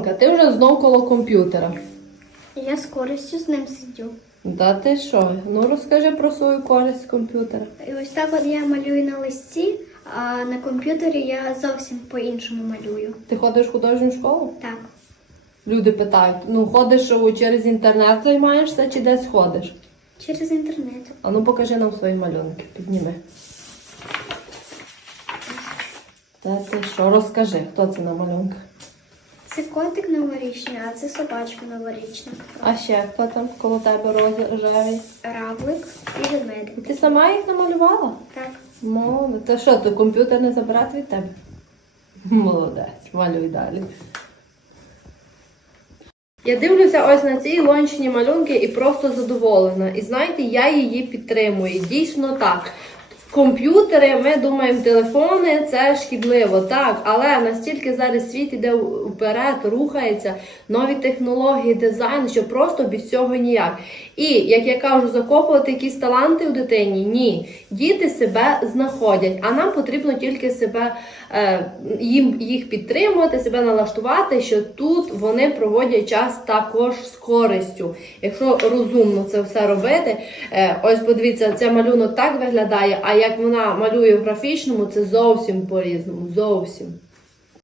Ти вже знов коло комп'ютера. Я з користю з ним сидю. Да ти що? Ну розкажи про свою користь з комп'ютера. І ось так от я малюю на листі, а на комп'ютері я зовсім по-іншому малюю. Ти ходиш в художню школу? Так. Люди питають: ну ходиш через інтернет займаєшся чи десь ходиш? Через інтернет. А ну покажи нам свої малюнки, підніми. Та ти що, розкажи, хто це на малюнках? Це котик новорічний, а це собачка новорічна. А ще хто там коло тебе рожевий? Равлик і ведмедик. Ти сама їх намалювала? Так. Молодець. Та що, то комп'ютер не забрати від тебе? Молодець, малюй далі. Я дивлюся ось на ці лончні малюнки і просто задоволена. І знаєте, я її підтримую. Дійсно так. Комп'ютери, ми думаємо, телефони це шкідливо, так, але настільки зараз світ іде вперед, рухається, нові технології, дизайн, що просто без цього ніяк. І як я кажу, закопувати якісь таланти в дитині, ні. Діти себе знаходять, а нам потрібно тільки себе е, їм їх підтримувати, себе налаштувати, що тут вони проводять час також з користю. Якщо розумно це все робити, е, ось подивіться, це малюнок так виглядає, а як вона малює в графічному, це зовсім по-різному. Зовсім.